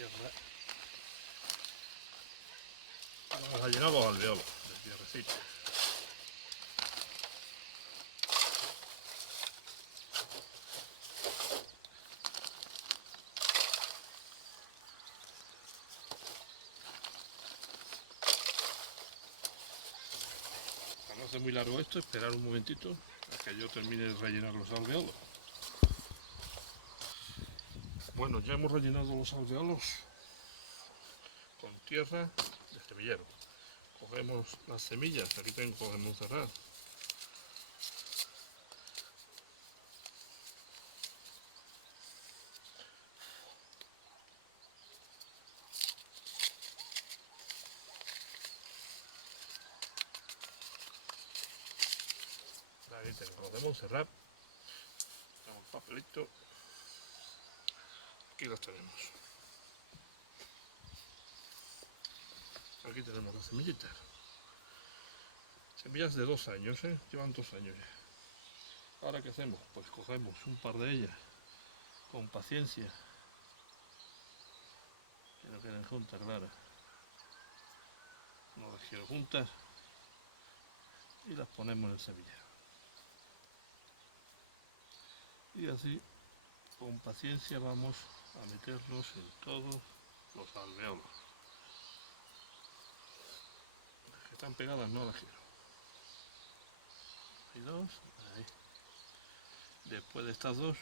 tierra. Vamos a llenar los alveolos de tierrecita. Para no hacer muy largo esto, esperar un momentito a que yo termine de rellenar los alveolos. Bueno, ya hemos rellenado los alveolos con tierra de semillero. Cogemos las semillas, aquí tengo en Montserrat. Ahí tengo los de Montserrat. Tengo el papelito. Aquí los tenemos. Aquí tenemos las semillitas. Semillas de 2 años, llevan 2 años ya. Ahora, ¿qué hacemos? Pues cogemos un par de ellas con paciencia, que no queden juntas, claro. No las quiero juntas y las ponemos en el semillero. Y así, con paciencia, vamos a meterlos en todos los alveolos. Las que están pegadas no las quiero. Hay 2, ahí. Después de estas 2,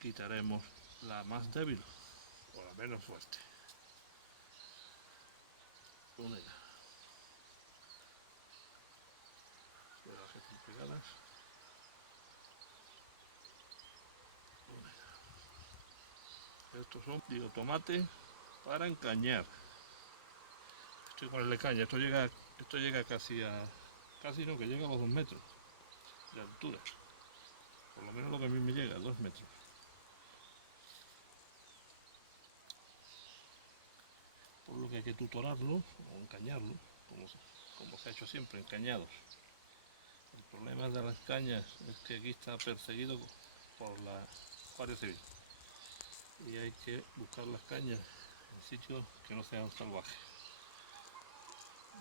quitaremos la más débil o la menos fuerte. Una ya. Las que están pegadas. Una ya. Estos son, digo, tomates para encañar. Esto igual le caña, esto llega casi no, que llega a los 2 metros de altura. Por lo menos lo que a mí me llega, 2 metros. Por lo que hay que tutorarlo o encañarlo, como se ha hecho siempre, encañados. El problema de las cañas es que aquí está perseguido por la Guardia Civil. Y hay que buscar las cañas en sitios que no sean salvajes.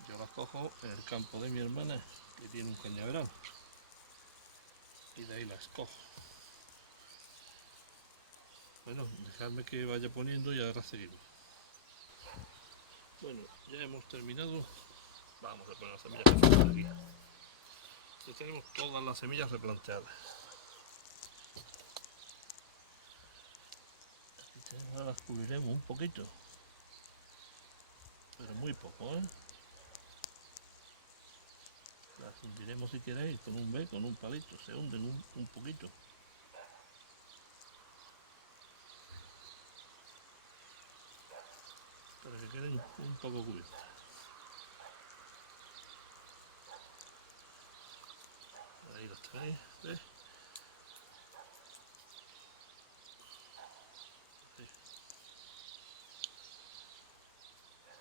Yo las cojo en el campo de mi hermana, que tiene un cañaveral. Y de ahí las cojo. Bueno, dejadme que vaya poniendo y ahora seguimos. Bueno, ya hemos terminado. Vamos a poner las semillas replantadas aquí. Ya tenemos todas las semillas replanteadas. Ahora las puliremos un poquito, pero muy poco, Las hundiremos si queréis con un palito, se hunden un poquito. Para que queden un poco cubiertas. Ahí las tenéis, ¿ves?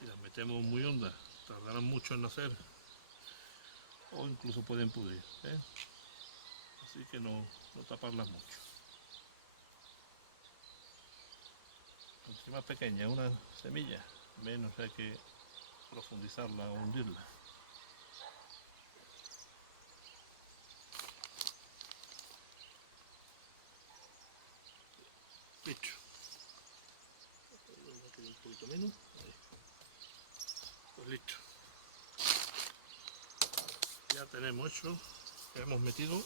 Y las metemos muy hondas, tardarán mucho en nacer o incluso pueden pudrir, así que no taparlas mucho. Cuanto más pequeña una semilla, menos hay que profundizarla o hundirla. Listo. Un poquito menos. Ahí. Pues listo. Ya tenemos hecho, hemos metido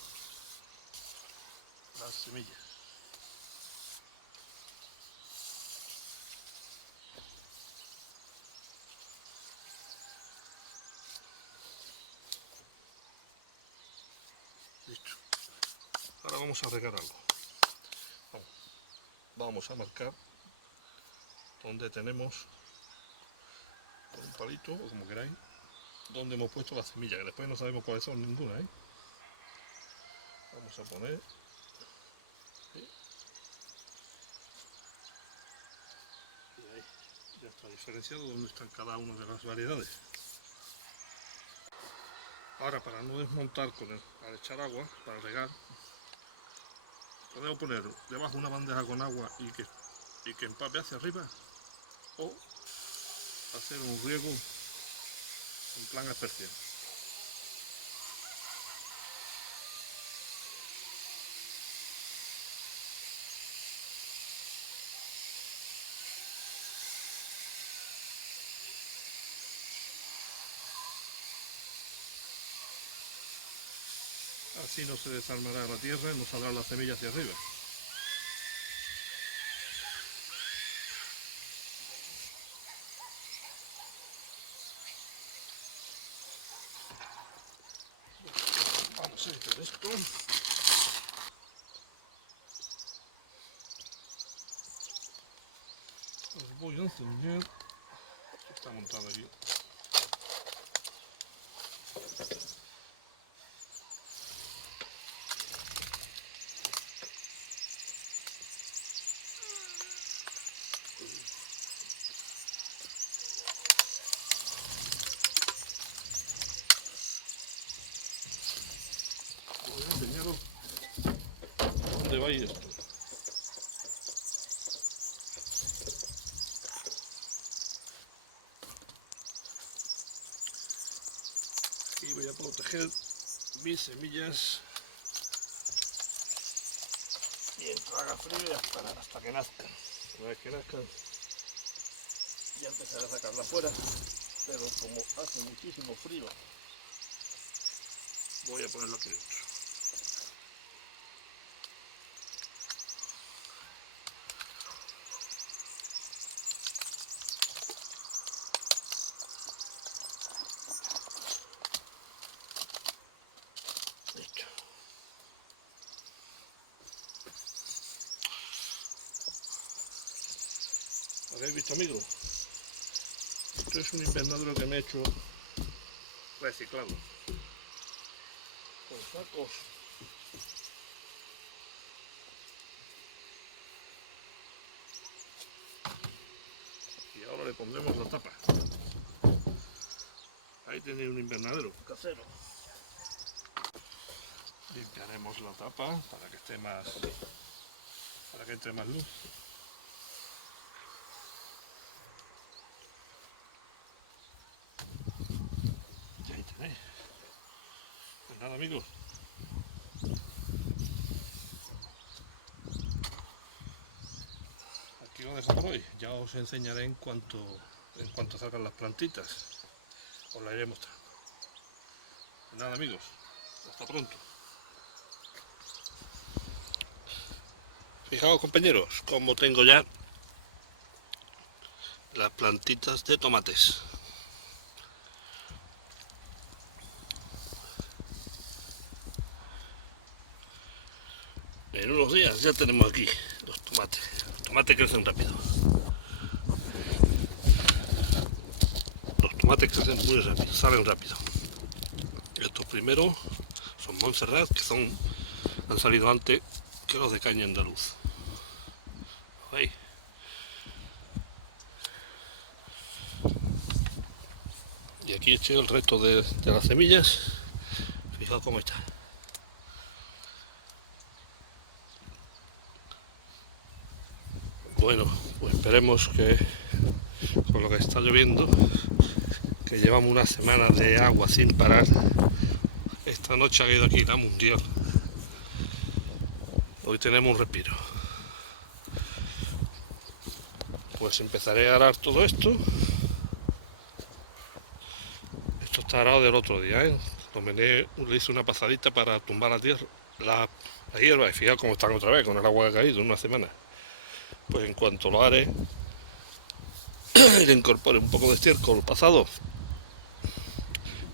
las semillas. Listo. Ahora vamos a regar algo. Vamos a marcar donde tenemos, con un palito o como queráis, donde hemos puesto las semillas, que después no sabemos cuáles son ninguna, Vamos a poner ¿sí? Y ahí ya está diferenciado dónde están cada una de las variedades. Ahora, para no desmontar al echar agua, para regar, podemos poner debajo una bandeja con agua y que y que empape hacia arriba, o hacer un riego en plan aspersión. Así no se desarmará la tierra y no saldrán las semillas hacia arriba. Vamos a echar esto. Os voy a enseñar. Esto está montado aquí. Voy a enseñaros dónde va a ir esto. Aquí voy a proteger mis semillas mientras haga frío y hasta que nazcan. Una vez que nazcan ya empezaré a sacarla afuera, pero como hace muchísimo frío voy a ponerlo aquí dentro. Listo. ¿Habéis visto, amigos? Esto es un invernadero que me he hecho reciclado, con sacos y ahora le pondremos la tapa. Ahí tenéis un invernadero casero. Limpiaremos la tapa para que entre más luz. Y ahí tenéis. Pues nada, amigos. Aquí lo dejo por hoy. Ya os enseñaré en cuanto salgan las plantitas. Os la iré mostrando. Pues nada, amigos. Hasta pronto. Fijaos, compañeros, como tengo ya las plantitas de tomates. En unos días ya tenemos aquí los tomates. Los tomates crecen rápido. Los tomates crecen muy rápido, salen rápido. Estos primeros son Montserrat, que han salido antes que los de caña andaluz. ¿Veis? Y aquí eché el resto de las semillas. Fijaos cómo está. Bueno, pues esperemos que con lo que está lloviendo, que llevamos una semana de agua sin parar, esta noche ha caído aquí la mundial. Hoy tenemos un respiro. Pues empezaré a arar todo esto. Esto está arado del otro día, ¿eh? Le hice una pasadita para tumbar la tierra, la hierba, y fijaos cómo están otra vez con el agua que ha caído en una semana. Pues en cuanto lo haré y le incorpore un poco de estiércol pasado,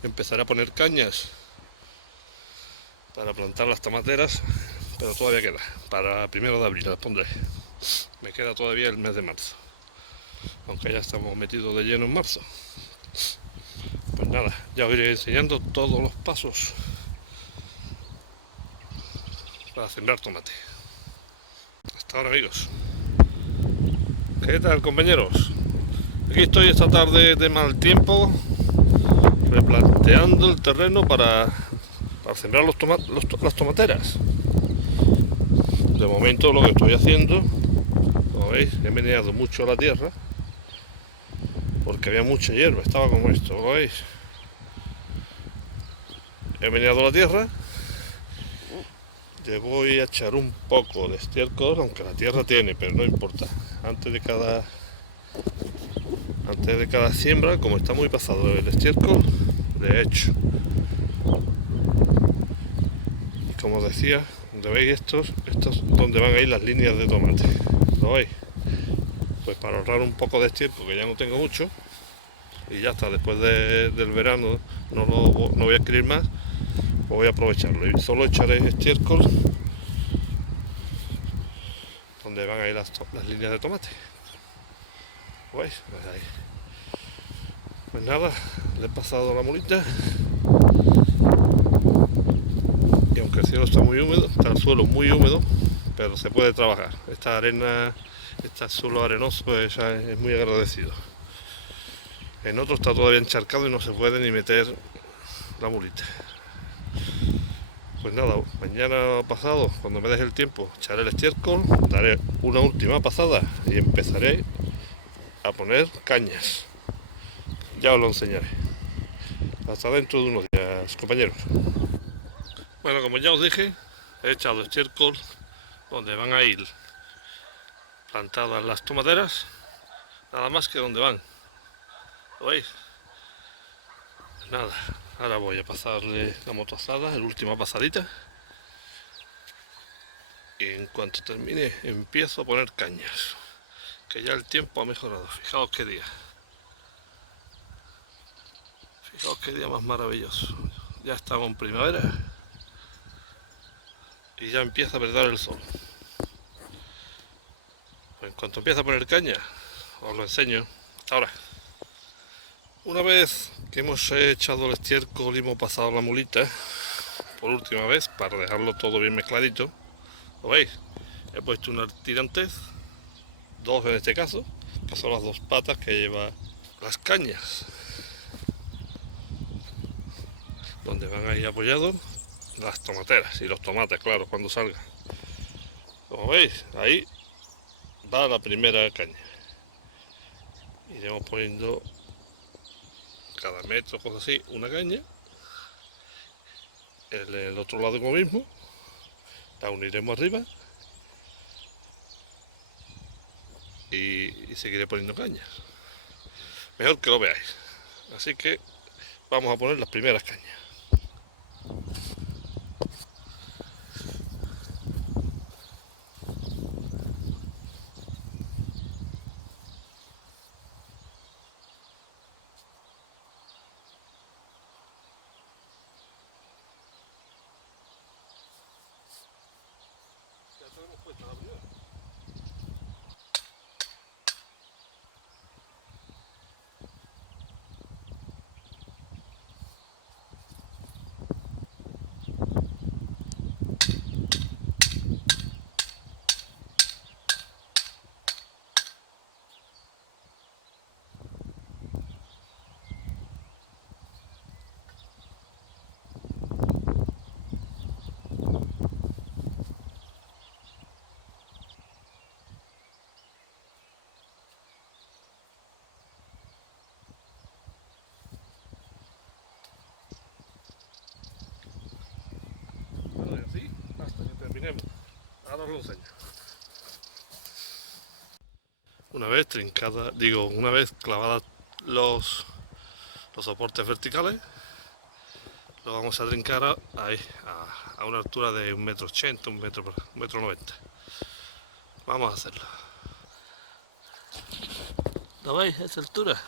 empezaré a poner cañas para plantar las tomateras, pero todavía queda, para 1 de abril las pondré. Me queda todavía el mes de marzo, aunque ya estamos metidos de lleno en marzo. Pues nada, ya os iré enseñando todos los pasos para sembrar tomate. Hasta ahora, amigos. ¿Qué tal, compañeros? Aquí estoy esta tarde de mal tiempo, replanteando el terreno para sembrar las tomateras. De momento lo que estoy haciendo, como veis, he meneado mucho la tierra porque había mucha hierba, estaba como esto, ¿lo veis? He meneado la tierra, le voy a echar un poco de estiércol, aunque la tierra tiene, pero no importa. Antes de cada siembra, como está muy pasado el estiércol, le echo. Y como decía, donde veis estos donde van a ir las líneas de tomate, ¿lo veis? Pues para ahorrar un poco de estiércol, que ya no tengo mucho, y ya está, después del verano no voy a adquirir más, pues voy a aprovecharlo y solo echaré estiércol donde van a ir las líneas de tomate. ¿Veis? Pues ahí. Pues nada, le he pasado la mulita y aunque el cielo está muy húmedo, está el suelo muy húmedo, pero se puede trabajar. Esta arena, este suelo arenoso, pues es muy agradecido. En otro está todavía encharcado y no se puede ni meter la mulita. Pues nada, mañana pasado, cuando me deje el tiempo, echaré el estiércol, daré una última pasada y empezaré a poner cañas. Ya os lo enseñaré. Hasta dentro de unos días, compañeros. Bueno, como ya os dije, he echado estiércol donde van a ir plantadas las tomateras, nada más que donde van. ¿Lo veis? Nada, ahora voy a pasarle la motosada, la última pasadita. Y en cuanto termine, empiezo a poner cañas. Que ya el tiempo ha mejorado. Fijaos qué día. Fijaos qué día más maravilloso. Ya estamos en primavera. Y ya empieza a perder el sol. Pues en cuanto empiece a poner caña, os lo enseño. Hasta ahora. Una vez que hemos echado el estiércol y hemos pasado la mulita, por última vez, para dejarlo todo bien mezcladito, ¿lo veis? He puesto una tirantez, dos en este caso, que son las dos patas que lleva las cañas, donde van a ir apoyados las tomateras y los tomates, claro, cuando salgan. Como veis, ahí va la primera caña. Iremos poniendo cada metro, cosas así, una caña. En el otro lado como mismo, la uniremos arriba y seguiré poniendo cañas. Mejor que lo veáis. Así que vamos a poner las primeras cañas. Ya tenemos puesta la primera. Bueno, y así hasta que terminemos. Ahora os lo enseño. Una vez trincada, una vez clavadas los soportes verticales, lo vamos a trincar ahí, a una altura de 1,80 m, 1,90 m. Vamos a hacerlo. ¿Lo veis a esta altura?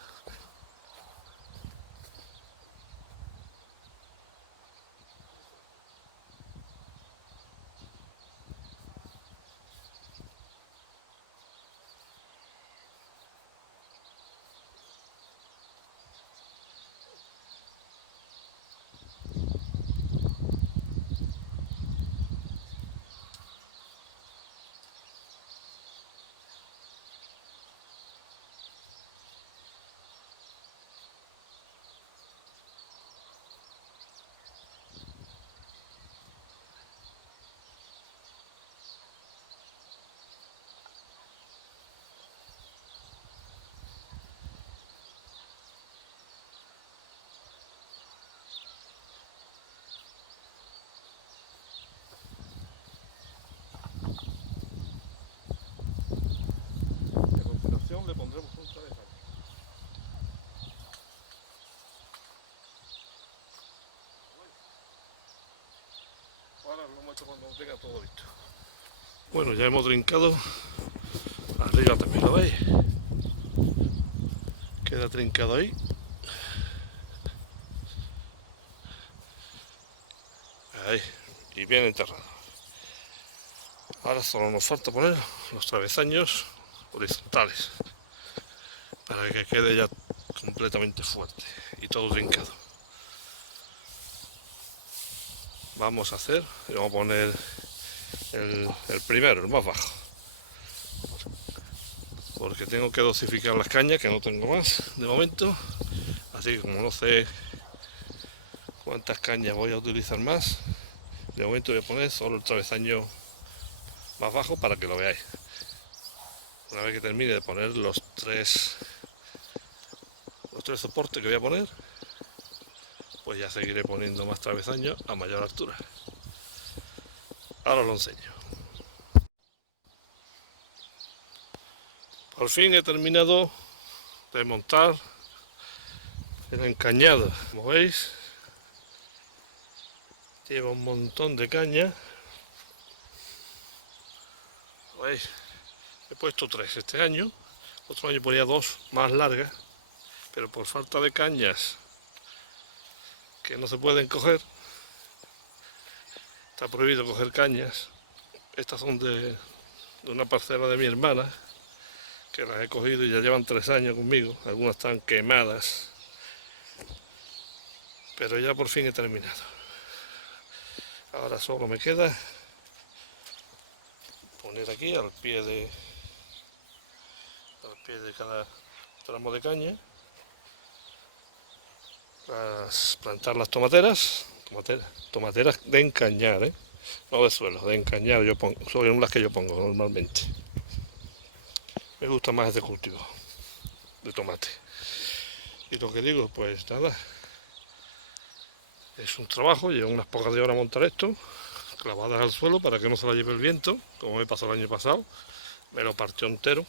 rato cuando tenga todo listo. Bueno, ya hemos trincado. Arriba también lo veis. Queda trincado ahí. Ahí. Y bien enterrado. Ahora solo nos falta poner los travesaños horizontales para que quede ya completamente fuerte y todo trincado. Vamos a hacer, y vamos a poner el primero, el más bajo, porque tengo que dosificar las cañas, que no tengo más de momento, así que como no sé cuántas cañas voy a utilizar más, de momento voy a poner solo el travesaño más bajo para que lo veáis. Una vez que termine de poner los tres soportes que voy a poner, pues ya seguiré poniendo más travesaños a mayor altura. Ahora os lo enseño. Por fin he terminado de montar el encañado. Como veis, lleva un montón de caña. ¿Veis? He puesto 3 este año. Otro año ponía 2 más largas, pero por falta de cañas que no se pueden coger, está prohibido coger cañas. Estas son de una parcela de mi hermana, que las he cogido y ya llevan 3 años conmigo. Algunas están quemadas, pero ya por fin he terminado. Ahora solo me queda poner aquí al pie de cada tramo de caña, plantar las tomateras de encañar, no de suelo, de encañar. Son las que yo pongo normalmente. Me gusta más este cultivo de tomate. Y lo que digo, pues nada, es un trabajo, llevo unas pocas de horas montar esto, clavadas al suelo para que no se la lleve el viento, como me pasó el año pasado, me lo partió entero.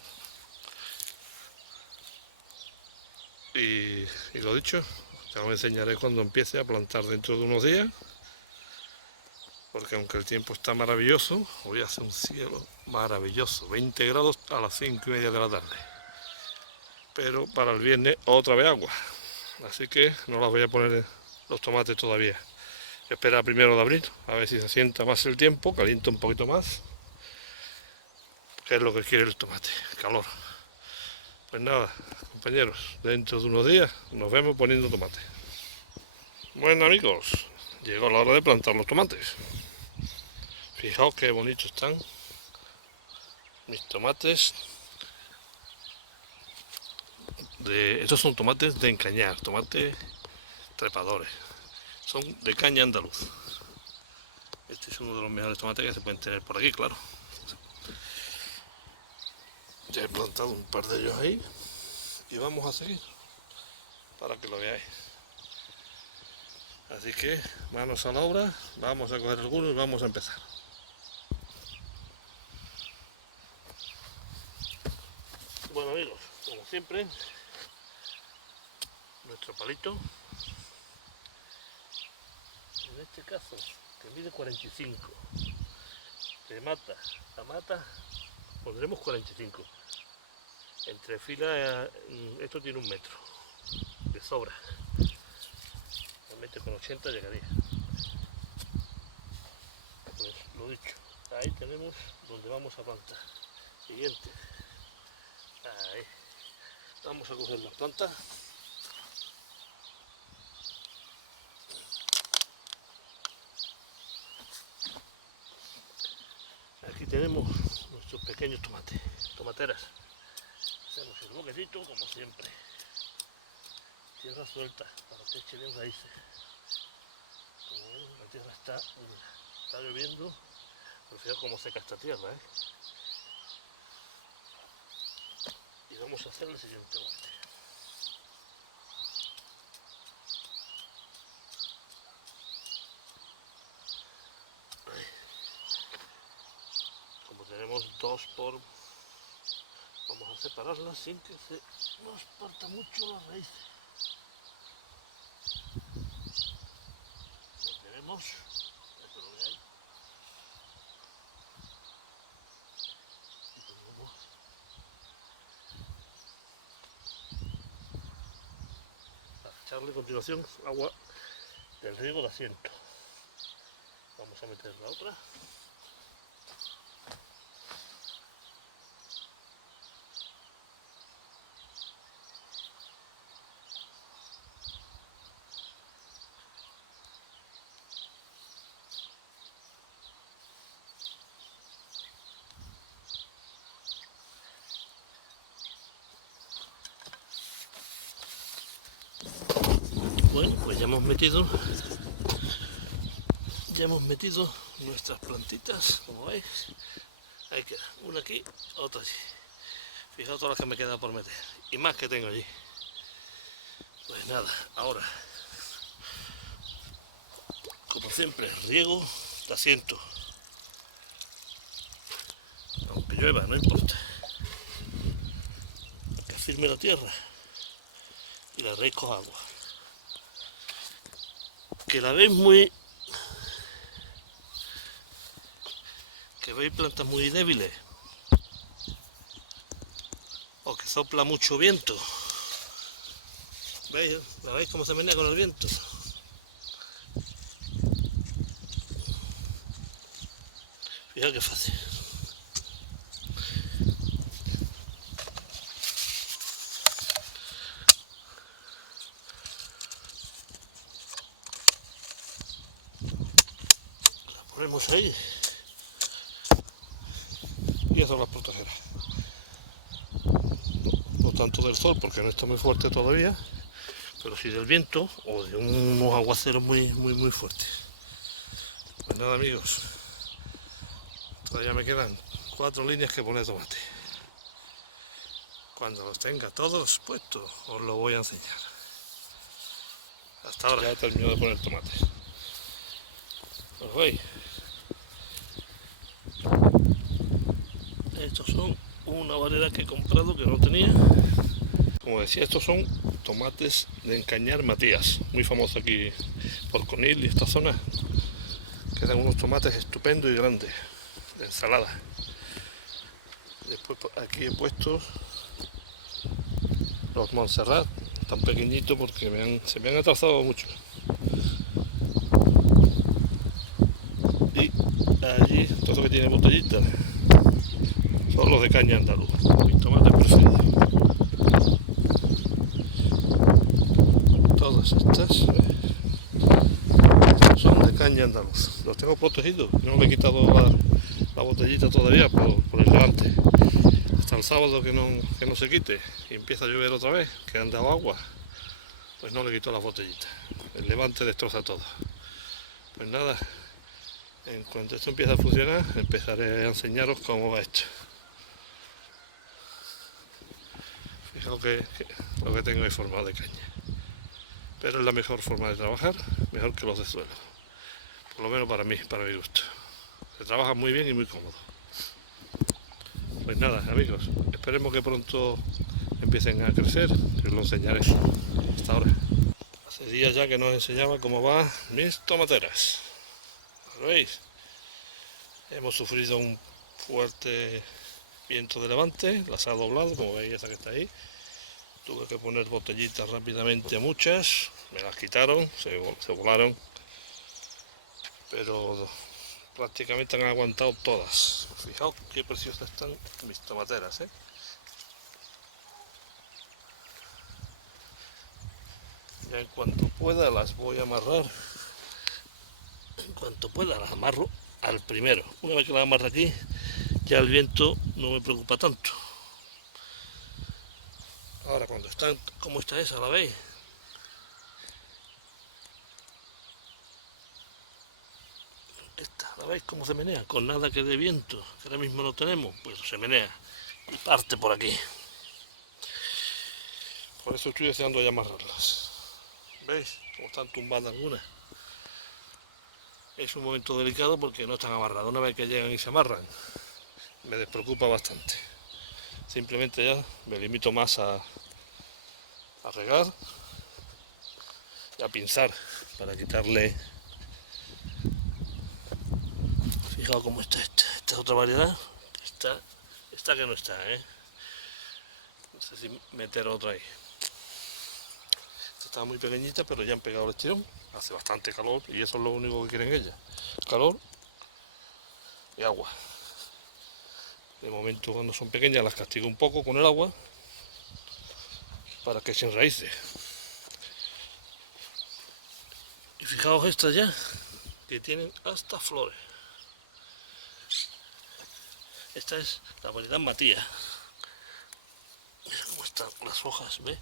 Y lo dicho, ya os enseñaré cuando empiece a plantar dentro de unos días, porque aunque el tiempo está maravilloso, hoy hace un cielo maravilloso, 20 grados a las 5:30 de la tarde. Pero para el viernes otra vez agua, así que no las voy a poner los tomates todavía. Espera 1 de abril, a ver si se sienta más el tiempo, calienta un poquito más, que es lo que quiere el tomate, calor. Pues nada, compañeros, dentro de unos días nos vemos poniendo tomate. Bueno amigos, llegó la hora de plantar los tomates. Fijaos qué bonitos están mis tomates. Estos son tomates de encañar, tomates trepadores. Son de caña andaluz. Este es uno de los mejores tomates que se pueden tener por aquí, claro. Ya he plantado un par de ellos ahí y vamos a seguir para que lo veáis. Así que manos a la obra, vamos a coger algunos y vamos a empezar. Bueno amigos, como siempre, nuestro palito, en este caso que mide 45, de mata a mata pondremos 45. Entre filas, esto tiene 1 metro de sobra. Realmente con 80 llegaría. Pues lo dicho, ahí tenemos donde vamos a plantar. Siguiente. Ahí. Vamos a coger las plantas. Aquí tenemos nuestros pequeños tomates, tomateras. Hacemos el boquetito como siempre. Tierra suelta para que eche bien raíces. Como ven, la tierra está lloviendo. Pero fíjate cómo seca esta tierra, Y vamos a hacer el siguiente bote. Como tenemos 2 por... Vamos a separarlas sin que se nos parta mucho las raíces. Lo tenemos, para que lo veáis. echarle a continuación agua del riego de asiento. Vamos a meter la otra. Bueno, pues ya hemos metido nuestras plantitas, como veis. Ahí queda, una aquí, otra allí. Fijaos todas las que me quedan por meter y más que tengo allí. Pues nada, ahora, como siempre, riego de asiento. Aunque llueva, no importa. Que firme la tierra y la raíz coja agua. Que la veis que veis plantas muy débiles o que sopla mucho viento. ¿Veis? ¿La veis cómo se menea con el viento? Fijaos qué fácil. La ponemos ahí y eso las protegerá. No tanto del sol porque no está muy fuerte todavía, pero sí del viento o de unos aguaceros muy fuertes. Pues nada, amigos, todavía me quedan 4 líneas que poner tomate. Cuando los tenga todos puestos os lo voy a enseñar. Hasta ahora ya he terminado de poner tomate. ¿Os veis? Estos son una variedad que he comprado que no tenía. Como decía, estos son tomates de Encañar Matías, muy famoso aquí por Conil y esta zona. Quedan unos tomates estupendos y grandes, de ensalada. Después aquí he puesto los Montserrat, tan pequeñitos porque se me han atrasado mucho. Y allí, todo lo que tiene botellitas, son los de caña andaluz, mis tomates preferidos. Todas estas son de caña andaluz. Los tengo protegidos, no le he quitado la botellita todavía por el levante. Hasta el sábado que no se quite y empieza a llover otra vez, que han dado agua, pues no le quito las botellitas. El levante destroza todo. Pues nada, en cuanto esto empiece a funcionar, empezaré a enseñaros cómo va esto. Fijaos que lo que tengo es formado de caña. Pero es la mejor forma de trabajar, mejor que los de suelo. Por lo menos para mí, para mi gusto. Se trabaja muy bien y muy cómodo. Pues nada, amigos, esperemos que pronto empiecen a crecer y os lo enseñaré. Hasta ahora. Hace días ya que nos enseñaba cómo van mis tomateras. ¿Lo veis? Hemos sufrido un fuerte viento de levante, las ha doblado, como veis esa que está ahí. Tuve que poner botellitas rápidamente, muchas, me las quitaron, se volaron, pero prácticamente han aguantado todas. Fijaos qué preciosas están mis tomateras, ¿eh? Ya en cuanto pueda las voy a amarrar, en cuanto pueda las amarro al primero. Una vez que las amarro aquí, ya el viento no me preocupa tanto. Ahora cuando están como está esa, ¿la veis? Esta, ¿la veis cómo se menea? Con nada que de viento, que ahora mismo no tenemos, pues se menea y parte por aquí. Por eso estoy deseando ya amarrarlas. ¿Veis? Como están tumbadas algunas. Es un momento delicado porque no están amarradas. Una vez que llegan y se amarran, me despreocupa bastante. Simplemente ya me limito más a regar y a pinzar para quitarle. Fijaos cómo está esta es otra variedad. Esta que no está, no sé si meter otra ahí. Estas Estaba muy pequeñita, pero ya han pegado el estirón. Hace bastante calor y eso es lo único que quieren ellas. Calor y agua. De momento, cuando son pequeñas, las castigo un poco con el agua para que echen raíces. Y fijaos estas ya, que tienen hasta flores. Esta es la variedad Matías. Mira cómo están las hojas, ¿ves?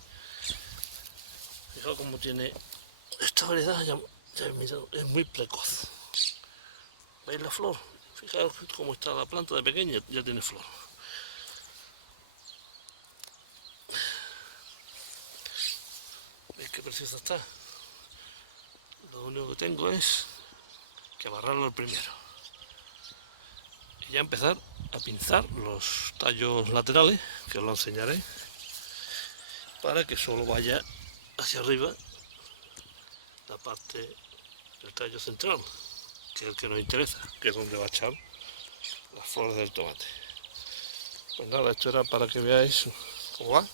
Fijaos cómo tiene esta variedad, ya he mirado, es muy precoz. ¿Veis la flor? Fijaos cómo está la planta de pequeña, ya tiene flor. ¿Veis qué preciosa está? Lo único que tengo es que amarrarlo al primero. Y ya empezar a pinzar los tallos laterales, que os lo enseñaré, para que solo vaya hacia arriba la parte del tallo central, que es el que nos interesa, que es donde va a echar las flores del tomate. Pues nada, esto era para que veáis cómo va.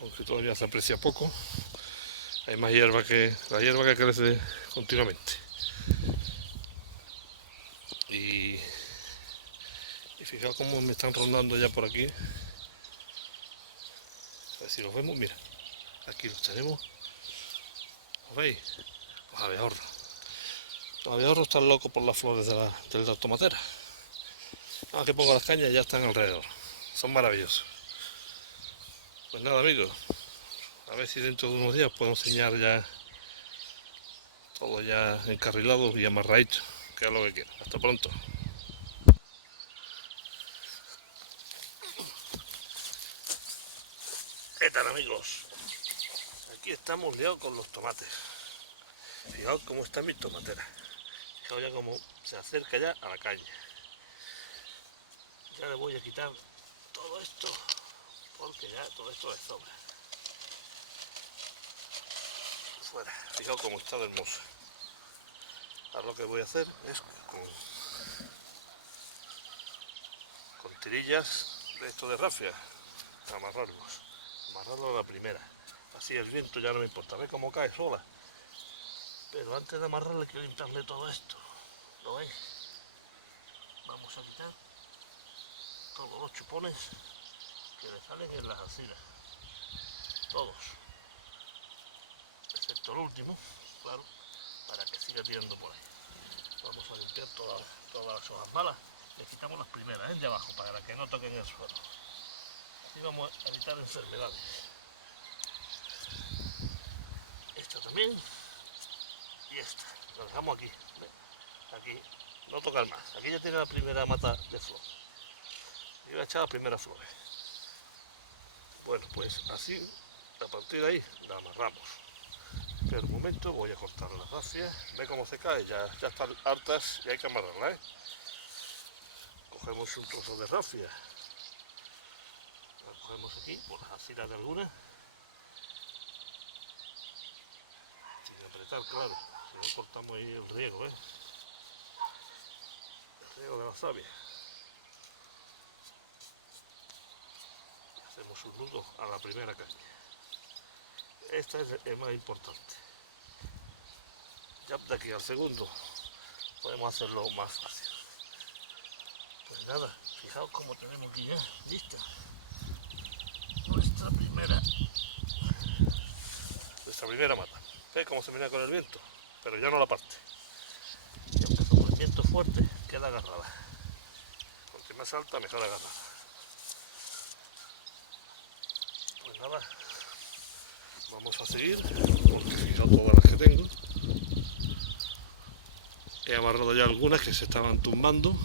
Aunque todavía se aprecia poco, hay más hierba que la hierba que crece continuamente. Y fijaos cómo me están rondando ya por aquí. A ver si los vemos, mira, aquí los tenemos. ¿Lo veis? Los abejorros. Los abejorros están locos por las flores de la tomatera. Ahora que pongo las cañas ya están alrededor. Son maravillosos. Pues nada, amigos, a ver si dentro de unos días puedo enseñar ya todo ya encarrilado y amarradito, que es lo que quiero. Hasta pronto. ¿Qué tal, amigos? Aquí estamos liados con los tomates. Fijaos cómo está mi tomatera. Fijaos ya cómo se acerca ya a la caña. Ya le voy a quitar todo esto, porque ya todo esto es sobra. Fuera. Fijaos cómo está de hermoso. Ahora lo que voy a hacer es con tirillas de esto de rafia, amarrarlo a la primera. Así el viento ya no me importa. ¿Veis cómo cae sola? Pero antes de amarrarle hay que limpiarle todo esto. ¿Lo veis? Vamos a quitar todos los chupones que le salen en las axilas. Todos. Excepto el último, claro, para que siga tirando por ahí. Vamos a limpiar todas las hojas malas. Le quitamos las primeras, de abajo, para que no toquen el suelo. Así vamos a evitar enfermedades. Esta también. Y esta. La dejamos aquí. Aquí. No tocar más. Aquí ya tiene la primera mata de flor. Y voy a echar las primeras flores. Bueno, pues así, a partir de ahí, la amarramos. Pero un momento voy a cortar las rafias. Ve cómo se cae, ya están hartas y hay que amarrarlas, Cogemos un trozo de rafia. La cogemos aquí, por las axilas de algunas. Sin apretar, claro. Si no cortamos ahí el riego, El riego de la savia. Y hacemos un nudo a la primera caña. Esta es el más importante. Ya de aquí al segundo podemos hacerlo más fácil. Pues nada, fijaos cómo tenemos aquí ya lista nuestra primera mata. ¿Veis cómo se viene con el viento? Pero ya no la parte. Y aunque con el viento fuerte queda agarrada. Cuanto más alta, mejor agarrada. Pues nada, vamos a seguir, porque fijaos todas las que tengo. He amarrado ya algunas que se estaban tumbando.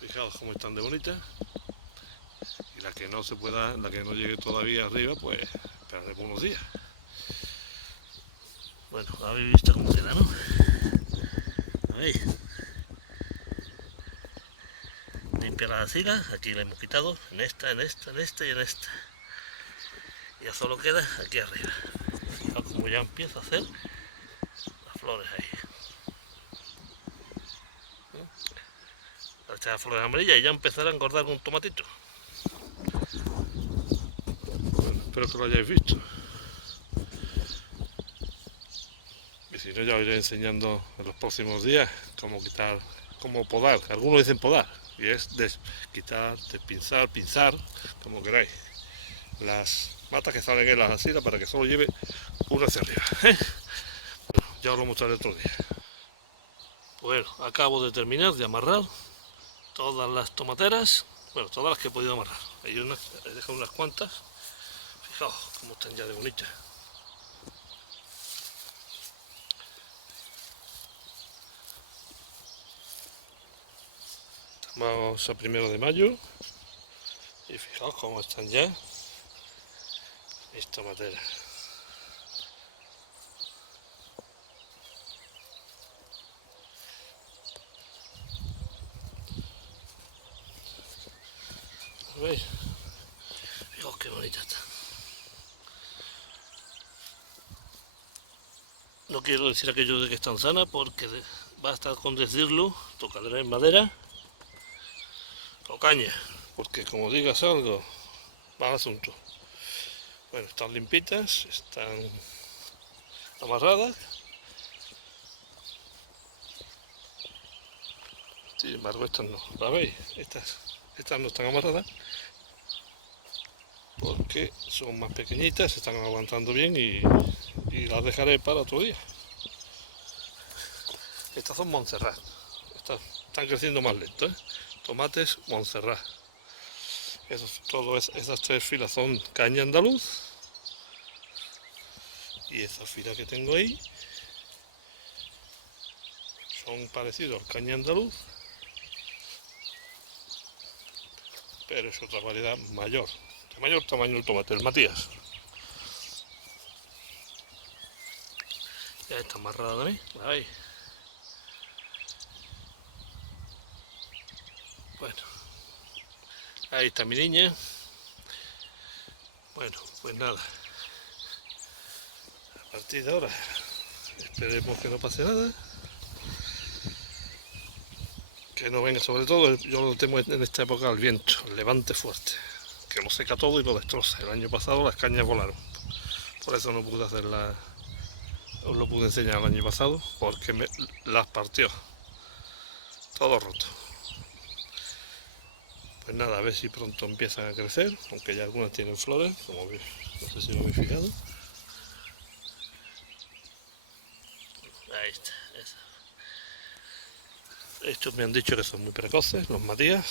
Fijaos cómo están de bonitas. Y la que no se pueda, la que no llegue todavía arriba, pues esperaremos unos días. Bueno, habéis visto cómo queda, ¿no? Ahí. Limpia las axilas, aquí la hemos quitado, en esta y en esta. Y ya solo queda aquí arriba. Fijaos como ya empieza a hacer las flores ahí. La estas flores amarillas y ya empezará a engordar con un tomatito. Bueno, espero que lo hayáis visto. Y si no, ya os iré enseñando en los próximos días cómo quitar, cómo podar. Algunos dicen podar, y es quitar, despinzar, pinzar, como queráis, las matas que salen en las asilas para que solo lleve una hacia arriba. Bueno, ya os lo mostraré otro día. Bueno, acabo de terminar de amarrar todas las tomateras, bueno, todas las que he podido amarrar. He dejado unas cuantas, fijaos cómo están ya de bonitas. Vamos a 1 de mayo y fijaos cómo están ya mis tomateras. ¿Veis? Fijaos qué bonita está. No quiero decir aquello de que están sanas porque basta con decirlo, tocaré en madera o caña, porque como digas algo, mal asunto. Bueno, están limpitas, están amarradas. Sin embargo, estas no, ¿la veis? Estas no están amarradas porque son más pequeñitas, están aguantando bien y las dejaré para otro día. Estas son Montserrat, estas están creciendo más lento, ¿eh? Tomates Montserrat. Esas 3 filas son caña andaluz y esa fila que tengo ahí son parecidos al caña andaluz, pero es otra variedad mayor, de mayor tamaño el tomate, el Matías. Ya está amarrada también, ¿la veis? Bueno, ahí está mi niña. Bueno, pues nada, a partir de ahora esperemos que no pase nada, que no venga, sobre todo yo lo temo en esta época el viento, el levante fuerte, que lo seca todo y lo destroza. El año pasado las cañas volaron, por eso no pude hacerla. Os lo pude enseñar el año pasado porque las partió, todo roto. Pues nada, a ver si pronto empiezan a crecer, aunque ya algunas tienen flores, como veis, no sé si lo habéis fijado. Ahí está, esa. Estos me han dicho que son muy precoces, los Matías.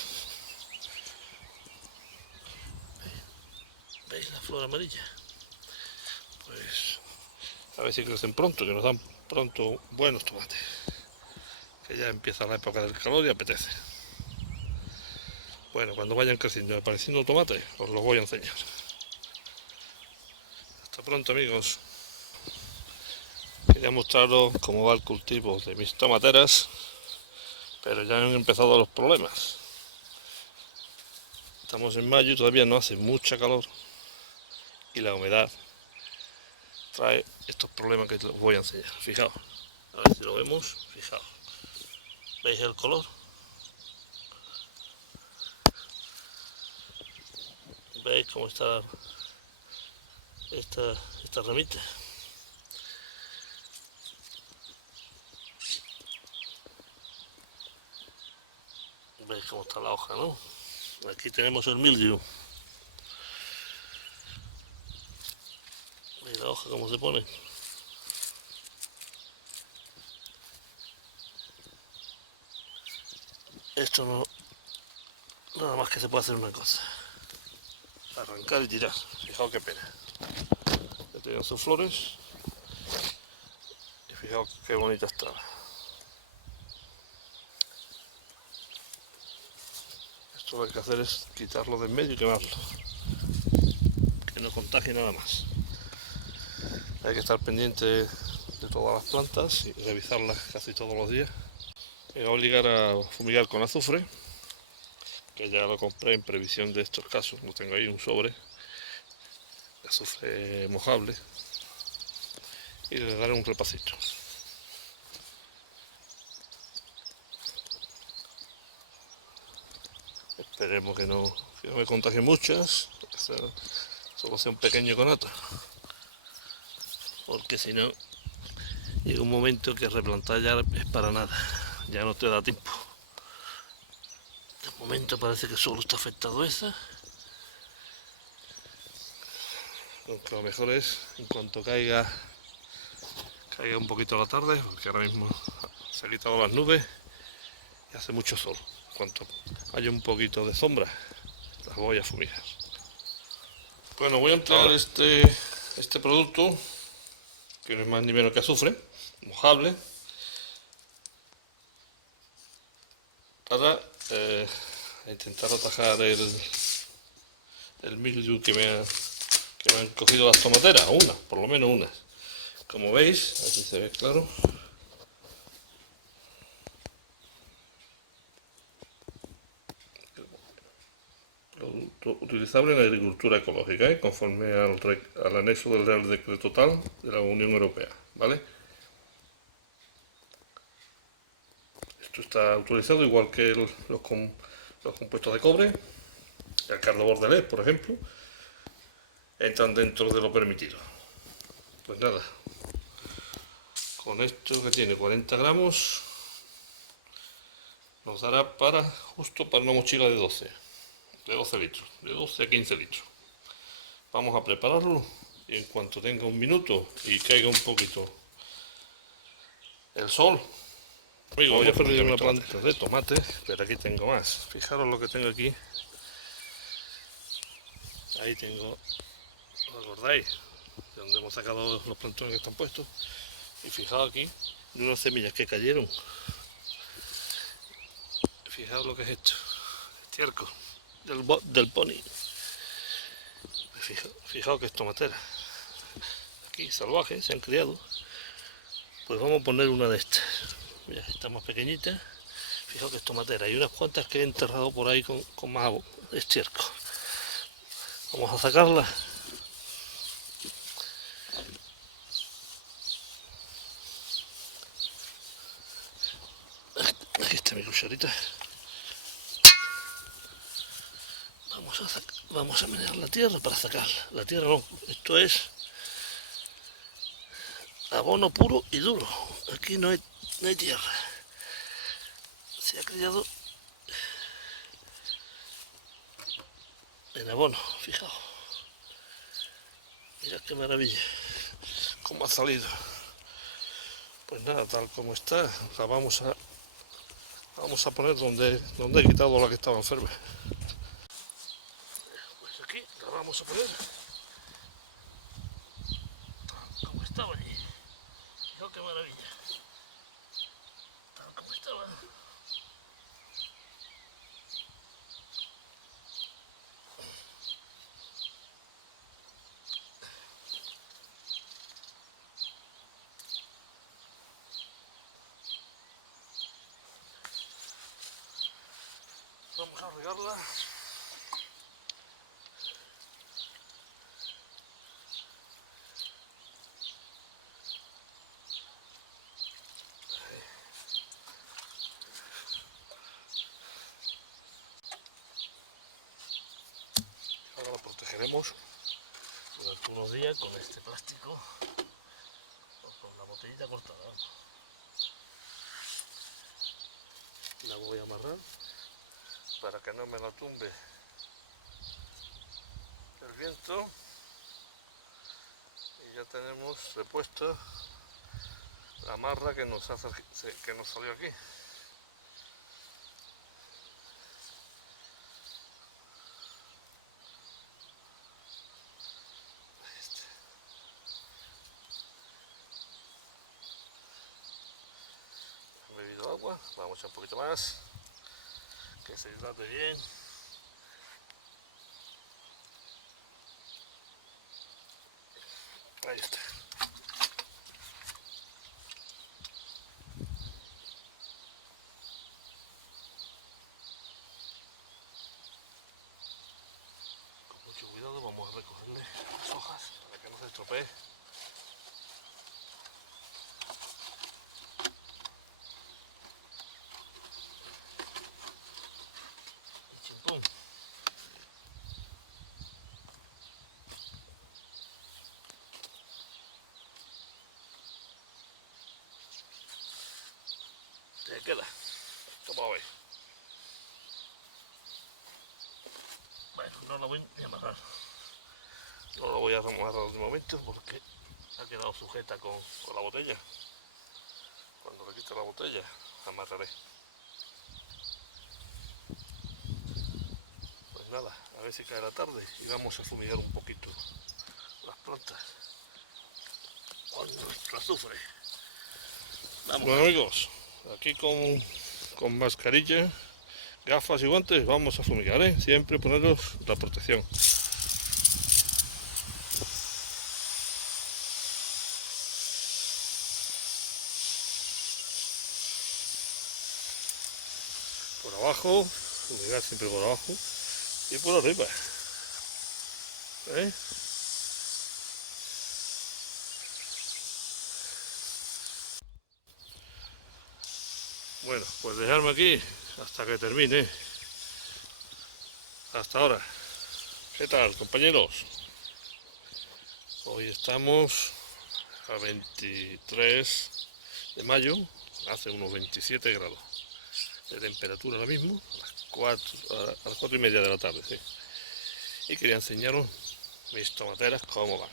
¿Veis la flor amarilla? Pues a ver si crecen pronto, que nos dan pronto buenos tomates. Que ya empieza la época del calor y apetece. Bueno, cuando vayan creciendo y apareciendo tomates, os los voy a enseñar. Hasta pronto, amigos. Quería mostraros cómo va el cultivo de mis tomateras, pero ya han empezado los problemas. Estamos en mayo y todavía no hace mucha calor y la humedad trae estos problemas que os voy a enseñar. Fijaos, a ver si lo vemos, fijaos. ¿Veis el color? ¿Veis cómo está esta ramita? ¿Veis cómo está la hoja, no? Aquí tenemos el mildew. ¿Veis la hoja cómo se pone? Esto no, nada más que se puede hacer una cosa: arrancar y tirar. Fijaos qué pena. Ya tienen sus flores y fijaos qué bonita está. Esto lo que hay que hacer es quitarlo de en medio y quemarlo, que no contagie nada más. Hay que estar pendiente de todas las plantas y revisarlas casi todos los días. Me voy a obligar a fumigar con azufre, que ya lo compré en previsión de estos casos. Lo tengo ahí, un sobre de azufre mojable, y le daré un repasito. Esperemos que no me contagie muchas, solo sea un pequeño conato, porque si no, llega un momento que replantar ya es para nada, ya no te da tiempo. De momento parece que solo está afectado esa, aunque lo mejor es en cuanto caiga un poquito la tarde, porque ahora mismo se han quitado las nubes y hace mucho sol. En cuanto haya un poquito de sombra, las voy a fumigar. Bueno, voy a emplear este producto, que no es más ni menos que azufre, mojable, para intentar atajar el mildew que me han cogido las tomateras, por lo menos una. Como veis, aquí se ve claro. Producto utilizable en la agricultura ecológica, conforme al anexo del Real Decreto Tal de la Unión Europea, ¿vale? Esto está autorizado igual que los compuestos de cobre, el cardo bordelés, por ejemplo, entran dentro de lo permitido. Pues nada, con esto que tiene 40 gramos, nos dará justo para una mochila de 12 litros, de 12 a 15 litros. Vamos a prepararlo y en cuanto tenga un minuto y caiga un poquito el sol, voy a perder una planta de tomate, pero aquí tengo más. Fijaros lo que tengo aquí. Ahí tengo, ¿os acordáis? De donde hemos sacado los plantones que están puestos. Y fijaos aquí, de unas semillas que cayeron. Fijaos lo que es esto, estiércol del pony. Fijaos que es tomatera. Aquí salvajes, se han criado. Pues vamos a poner una de estas. Mira, esta más pequeñita. Fijaos que es tomatera. Hay unas cuantas que he enterrado por ahí con más estiércol. Vamos a sacarla. Aquí está mi cucharita. Vamos a menear la tierra para sacarla. La tierra no, esto es abono puro y duro. Aquí no hay tierra. Se ha criado en abono, fijaos. Mirad qué maravilla. Cómo ha salido. Pues nada, tal como está, la vamos a poner donde he quitado la que estaba enferma. Pues aquí la vamos a poner como estaba allí. Fijaos qué maravilla. Tal como estaba. Vamos a regarla. Ahora la protegeremos durante unos días con este plástico o con la botellita cortada. La voy a amarrar para que no me la tumbe el viento y ya tenemos repuesta la marra que nos salió aquí. He bebido agua, vamos a echar un poquito más, que se hidrate bien. Ahí está. Con mucho cuidado vamos a recogerle las hojas para que no se estropee. queda, como veis. Bueno, no lo voy ni a amarrar, no lo voy a amarrar de momento porque ha quedado sujeta con la botella. Cuando le quite la botella, amarraré. Pues nada, a ver si cae la tarde y vamos a fumigar un poquito las plantas con nuestro azufre. Vamos. Bueno amigos, aquí con mascarilla, gafas y guantes vamos a fumigar, ¿eh? Siempre poneros la protección. Por abajo, fumigar siempre por abajo y por arriba, ¿eh? Bueno, pues dejarme aquí hasta que termine. Hasta ahora. ¿Qué tal, compañeros? Hoy estamos a 23 de mayo, hace unos 27 grados de temperatura ahora mismo, a las 4 y media de la tarde, sí. Y quería enseñaros mis tomateras cómo van.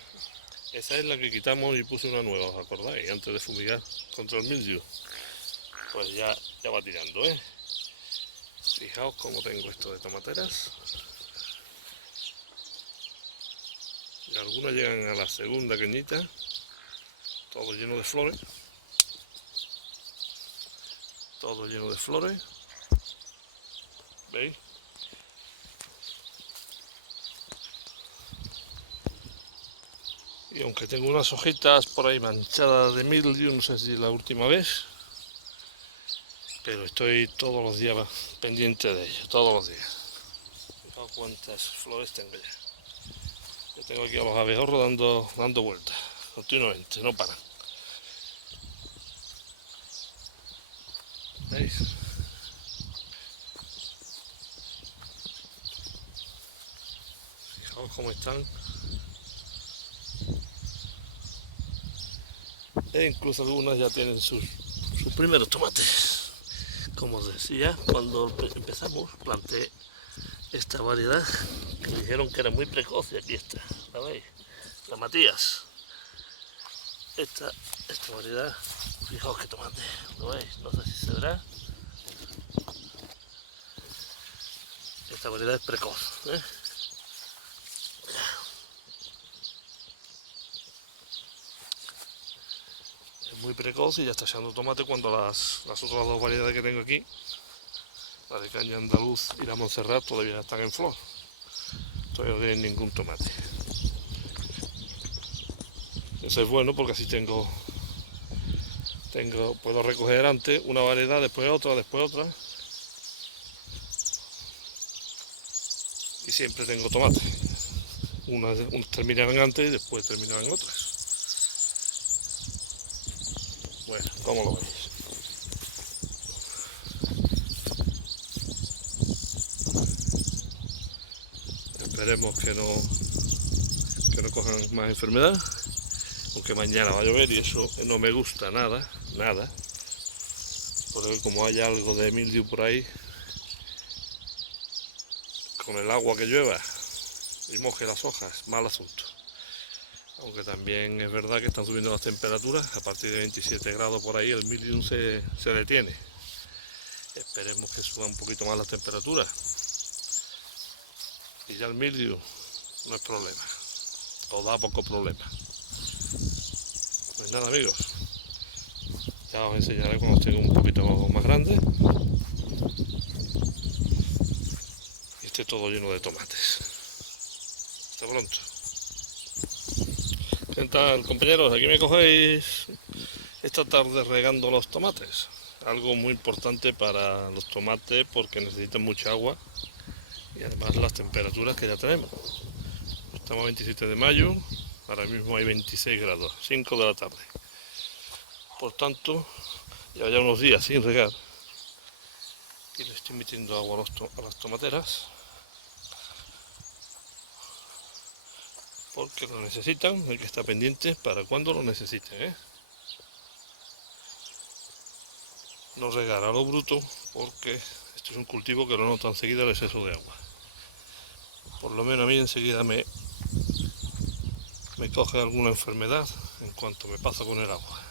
Esa es la que quitamos y puse una nueva, ¿os acordáis? Antes de fumigar contra el mildiu. Pues ya va tirando, ¿eh? Fijaos cómo tengo esto de tomateras. Y algunas llegan a la segunda cañita, todo lleno de flores. Todo lleno de flores. ¿Veis? Y aunque tengo unas hojitas por ahí manchadas de mildiu, no sé si la última vez, pero estoy todos los días pendiente de ello, todos los días. Fijaos cuántas flores tengo ya. Yo tengo aquí a los abejorros dando vueltas continuamente, no paran. ¿Veis? Fijaos cómo están. E incluso algunas ya tienen sus primeros tomates. Como os decía, cuando empezamos planté esta variedad que me dijeron que era muy precoz y aquí está, ¿la veis? La Matías. Esta variedad, fijaos que tomate, ¿lo veis? No sé si se verá. Esta variedad es precoz, ¿eh? Muy precoz y ya está echando tomate cuando las otras dos variedades que tengo aquí, la de caña andaluz y la Montserrat, todavía están en flor. Todavía no tienen ningún tomate. Eso es bueno porque así puedo recoger antes una variedad, después otra, y siempre tengo tomate. Unas terminarán antes y después terminarán otras. Bueno, ¿cómo lo veis? Esperemos que no cojan más enfermedad, aunque mañana va a llover y eso no me gusta nada, porque como haya algo de mildiu por ahí, con el agua que llueva y moje las hojas, mal asunto. Aunque también es verdad que están subiendo las temperaturas, a partir de 27 grados por ahí el mildiu se detiene. Esperemos que suba un poquito más las temperaturas. Y ya el mildiu no es problema, o da poco problema. Pues nada amigos, ya os enseñaré cuando tengo un poquito más grande y esté todo lleno de tomates. Hasta pronto. ¿Qué tal, compañeros? Aquí me cogéis esta tarde regando los tomates. Algo muy importante para los tomates porque necesitan mucha agua y además las temperaturas que ya tenemos. Estamos a 27 de mayo, ahora mismo hay 26 grados, 5 de la tarde. Por tanto, llevo ya unos días sin regar y le estoy metiendo agua a las tomateras porque lo necesitan, hay que estar pendiente para cuando lo necesiten, ¿eh? no regar a lo bruto, porque esto es un cultivo que lo nota enseguida el exceso de agua. Por lo menos a mí enseguida me coge alguna enfermedad en cuanto me paso con el agua,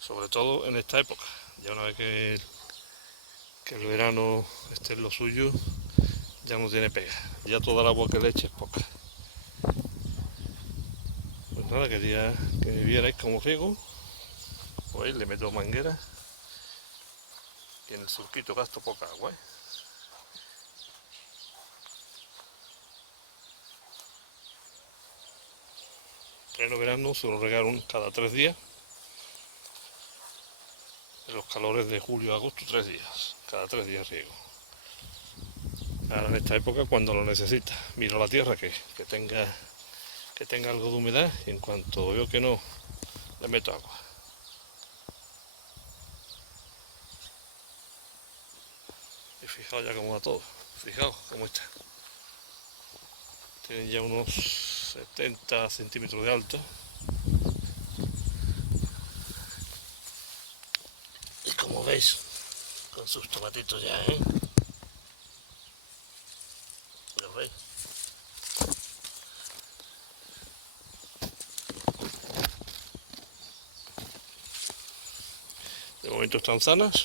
sobre todo en esta época. Ya una vez que el verano esté en lo suyo, ya no tiene pega, ya toda el agua que le eche es poca. Pues nada, quería que me vierais cómo riego. Pues le meto manguera y en el surquito gasto poca agua, ¿eh? Pleno verano suelo regar cada 3 días. En los calores de julio a agosto 3 días, cada 3 días riego. Ahora en esta época cuando lo necesita, miro la tierra que tenga algo de humedad y en cuanto veo que no, le meto agua. Y fijaos ya cómo va todo, fijaos cómo está. Tienen ya unos 70 centímetros de alto. Y como veis, con sus tomatitos ya, ¿eh? ¿Lo veis? De momento están sanas.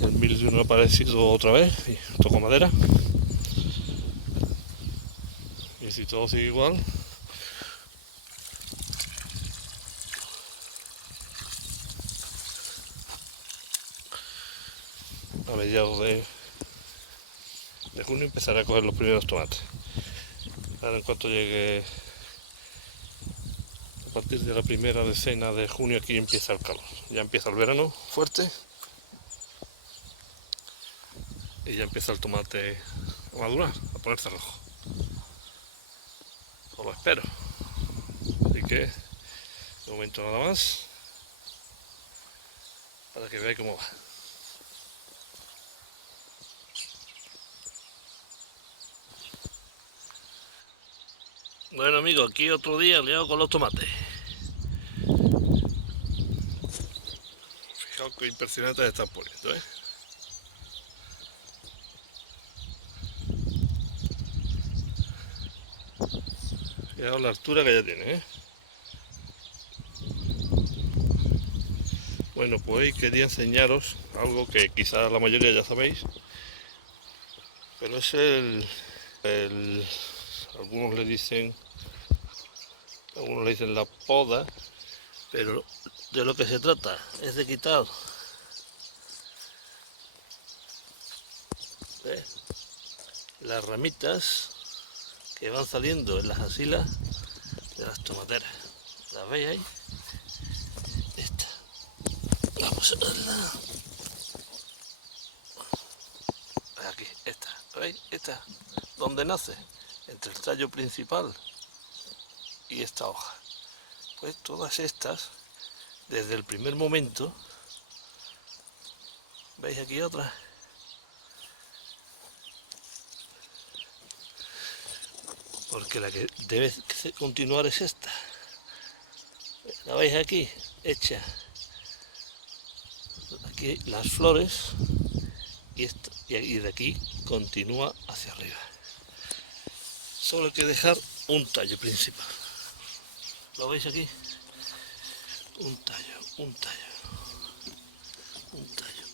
El mildiu no ha aparecido otra vez y toco madera. Y si todo sigue igual, a mediados de junio empezaré a coger los primeros tomates. Ahora en cuanto llegue a partir de la primera decena de junio, aquí empieza el calor. Ya empieza el verano fuerte y ya empieza el tomate a madurar, a ponerse rojo. O lo espero. Así que de momento nada más, para que veáis cómo va. Bueno amigos, aquí otro día liado con los tomates. Fijaos qué impresionante están poniendo, ¿eh? Fijaos la altura que ya tiene, ¿eh? Bueno, pues hoy quería enseñaros algo que quizás la mayoría ya sabéis, pero es algunos le dicen la poda, pero de lo que se trata es de quitar, ¿ves?, las ramitas que van saliendo en las axilas de las tomateras. ¿Las veis ahí? Esta. Vamos a verla. Aquí, esta. ¿Veis? Esta. ¿Dónde nace? Entre el tallo principal y esta hoja. Pues todas estas, desde el primer momento, ¿veis aquí otra? Porque la que debe continuar es esta. ¿La veis aquí? Hecha. Aquí las flores y de aquí continúa hacia arriba. Solo hay que dejar un tallo principal. ¿Lo veis aquí? Un tallo, un tallo, un tallo.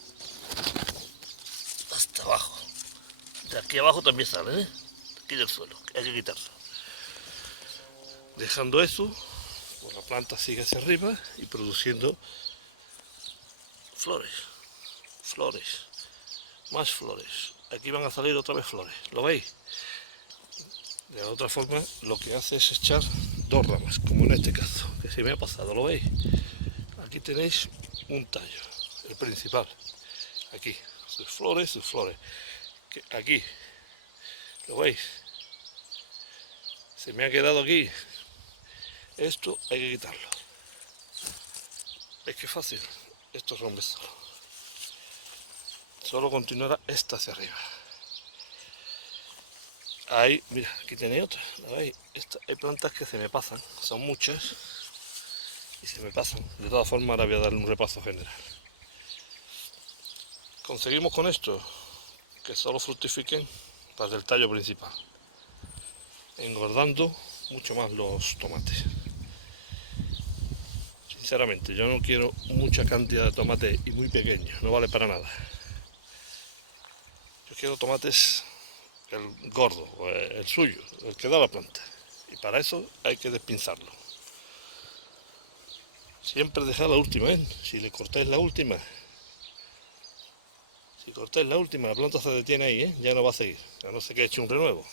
Hasta abajo. De aquí abajo también sale, ¿eh? De aquí del suelo, hay que quitarlo. Dejando eso, pues la planta sigue hacia arriba y produciendo flores, flores, más flores. Aquí van a salir otra vez flores, ¿lo veis? De la otra forma, lo que hace es echar dos ramas, como en este caso, que se me ha pasado, ¿lo veis? Aquí tenéis un tallo, el principal, aquí, sus flores, que aquí, ¿lo veis? Se me ha quedado aquí, esto hay que quitarlo. ¿Veis qué fácil? Esto rompe solo. Solo continuará esta hacia arriba. Ahí, mira, aquí tenéis otra, ¿la veis? Hay plantas que se me pasan, son muchas, y se me pasan. De todas formas, ahora voy a darle un repaso general. Conseguimos con esto que solo fructifiquen las del tallo principal, engordando mucho más los tomates. Sinceramente, yo no quiero mucha cantidad de tomate y muy pequeños, no vale para nada. Yo quiero tomates el gordo, el suyo, el que da la planta, y para eso hay que despinzarlo. Siempre dejad la última, ¿eh? Si le cortáis la última, la planta se detiene ahí, ¿eh? Ya no va a seguir, a no ser que eche un renuevo.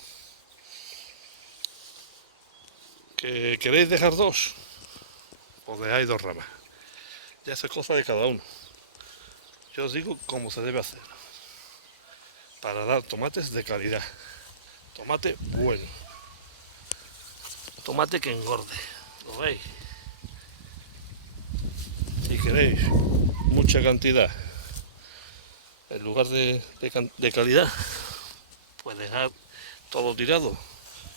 ¿Que queréis dejar dos? Pues dejáis dos ramas. Ya eso es cosa de cada uno. Yo os digo cómo se debe hacer. Para dar tomates de calidad. Tomate bueno. Tomate que engorde. ¿Lo veis? Si queréis mucha cantidad en lugar de calidad, pues dejar todo tirado,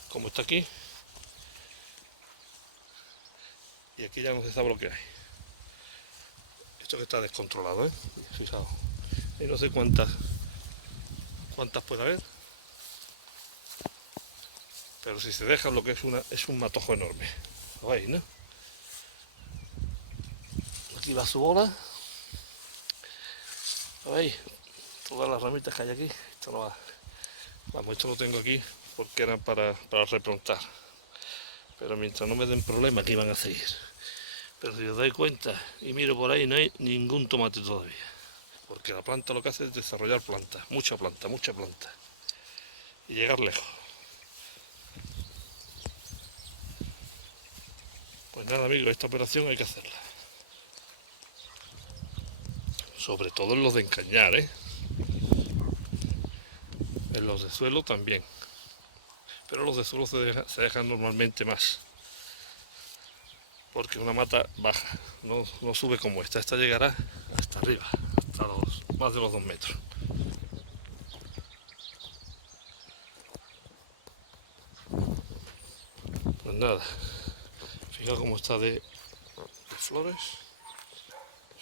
como está aquí. Y aquí ya no se sabe lo que hay. Esto que está descontrolado, ¿eh? Fijaos. Y no sé cuántas puede haber. Pero si se deja lo que es un matojo enorme. ¿Lo veis, no? Aquí va su bola. ¿Lo veis? Todas las ramitas que hay aquí. Esto no va. Vamos, esto lo tengo aquí porque eran para replantar. Pero mientras no me den problemas, aquí van a seguir. Pero si os dais cuenta y miro por ahí, no hay ningún tomate todavía. Porque la planta lo que hace es desarrollar planta, mucha planta. Y llegar lejos. Pues nada, amigos, esta operación hay que hacerla. Sobre todo en los de encañar, ¿eh? En los de suelo también. Pero los de suelo se dejan normalmente más. Porque una mata baja, no sube como esta. Esta llegará hasta arriba, hasta más de los 2 metros. Pues nada, fijaos cómo está de flores.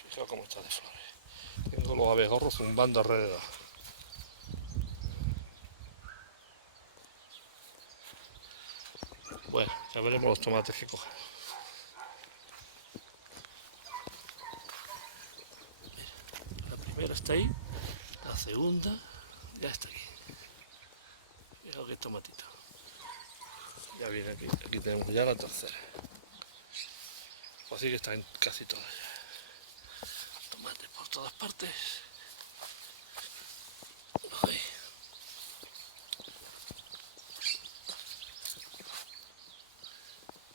Fijaos cómo está de flores. Tengo los abejorros zumbando alrededor. Bueno, ya veremos los tomates que cojan. La primera está ahí, la segunda ya está aquí. Fijaos qué tomatito. Ya viene aquí, aquí tenemos ya la tercera. Pues así que están casi todas ya. Tomates por todas partes. Ahí.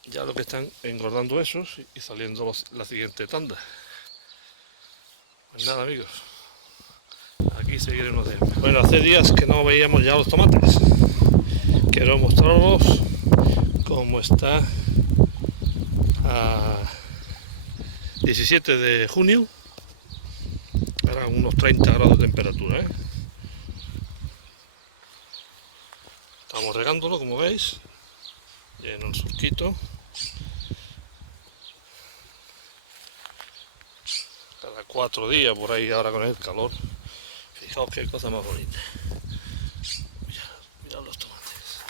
Ya lo que están engordando esos y saliendo la siguiente tanda. Pues nada, amigos, aquí seguiremos de... Bueno, hace días que no veíamos ya los tomates. Quiero mostraros cómo está a 17 de junio. Eran unos 30 grados de temperatura, ¿eh? Estamos regándolo, como veis, lleno el surquito. Cada 4 días por ahí ahora con el calor. Fijaos qué cosa más bonita. Mirad los tomates.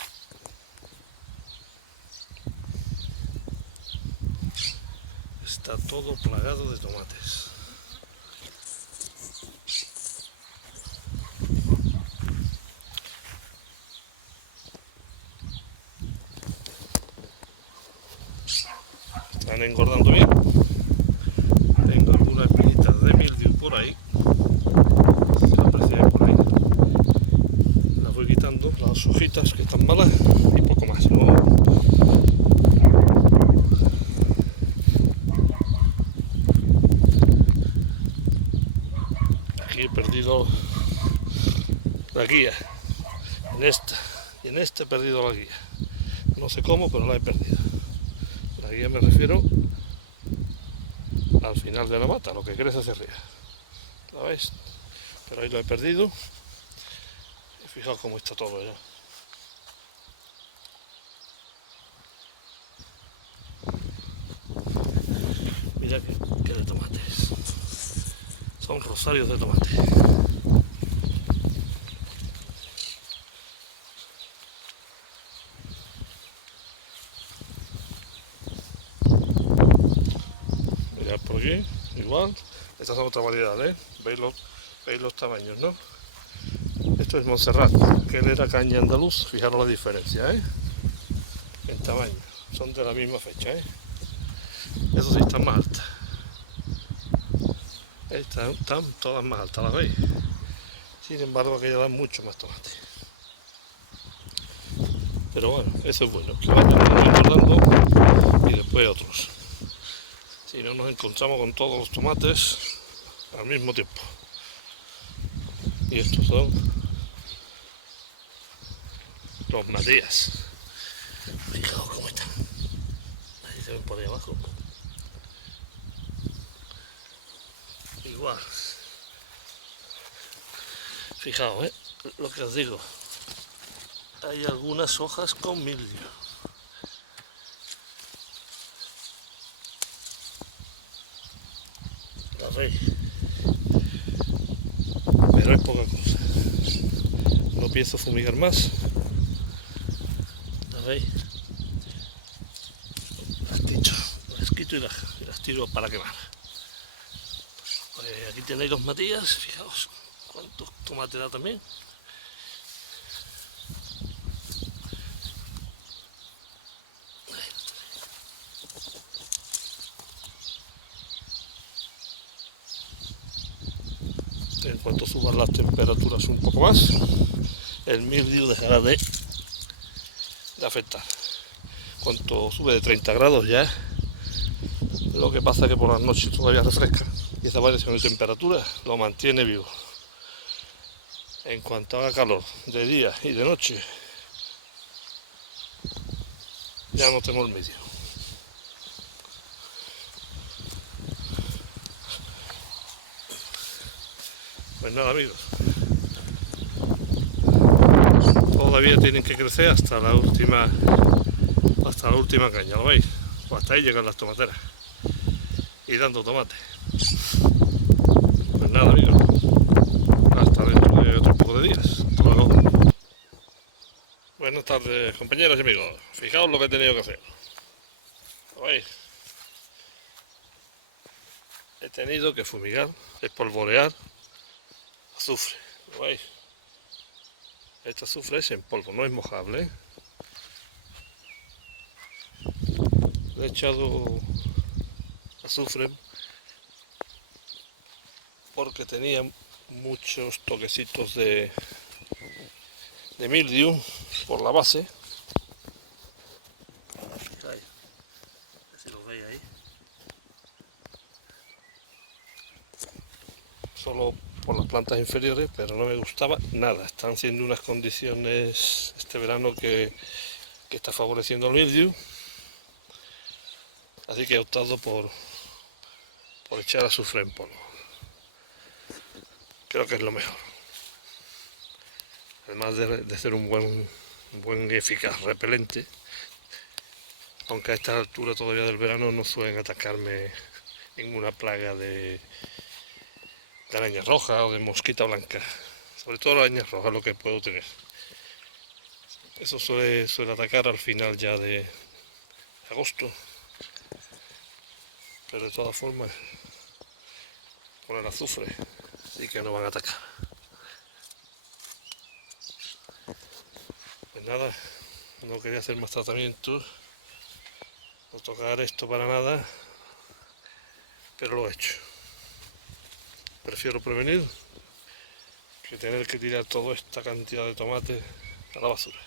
Está todo plagado de tomates. Están engordando bien. Tengo algunas espinitas de mildew por ahí. Si lo apreciáis por ahí. Las voy quitando, las hojitas que están malas y poco más. Luego, aquí he perdido la guía. En esta he perdido la guía. No sé cómo, pero la he perdido. La guía me refiero al final de la mata, lo que crece hacia arriba. ¿La veis? Pero ahí lo he perdido. Y fijaos cómo está todo ya. Mira que de tomates. Son rosarios de tomate. Mirad por aquí, igual. Estas son otras variedades, veis los tamaños, ¿no? Esto es Montserrat, que él era caña andaluz, fijaros la diferencia, en tamaño. Son de la misma fecha, Eso sí, están más altas. Están todas más altas, ¿las veis? Sin embargo, aquellas dan mucho más tomate. Pero bueno, eso es bueno, que vayan engordando y después otros. Si no, nos encontramos con todos los tomates al mismo tiempo. Y estos son los Matías. Fijaos cómo están. Ahí se ven por ahí abajo. Igual. Fijaos, lo que os digo. Hay algunas hojas con mildio. ¿La veis? Pero es poca cosa. No pienso fumigar más. ¿La veis? Las quito y las tiro para quemar. Pues aquí tenéis los Matías. Fijaos cuántos tomates da también. En cuanto suban las temperaturas un poco más, el mildiu dejará de afectar. Cuando sube de 30 grados ya, lo que pasa es que por las noches todavía refresca y esa variación de temperatura lo mantiene vivo. En cuanto haga calor de día y de noche, ya no tengo el medio. Pues nada, amigos, todavía tienen que crecer hasta la última caña, ¿lo veis? Pues hasta ahí llegan las tomateras y dando tomate. Pues nada, amigos, hasta dentro de otro poco de días. Hasta luego. Buenas tardes, compañeros y amigos. Fijaos lo que he tenido que hacer. ¿Lo veis? He tenido que fumigar, espolvorear azufre. ¿Lo veis? Este azufre es en polvo, no es mojable, Le he echado azufre porque tenía muchos toquecitos de mildiu por la base. Fijáis, si lo veis ahí. Solo por las plantas inferiores, pero no me gustaba nada. Están siendo unas condiciones este verano que está favoreciendo el mildiu. Así que he optado por echar azufre en polvo. Creo que es lo mejor. Además de ser un buen y eficaz repelente, aunque a esta altura todavía del verano no suelen atacarme ninguna plaga de araña roja o de mosquita blanca. Sobre todo la araña roja, lo que puedo tener. Eso suele atacar al final ya de agosto. Pero de todas formas, con el azufre sí que no van a atacar. Pues nada, no quería hacer más tratamientos, no tocar esto para nada, pero lo he hecho. Prefiero prevenir que tener que tirar toda esta cantidad de tomate a la basura.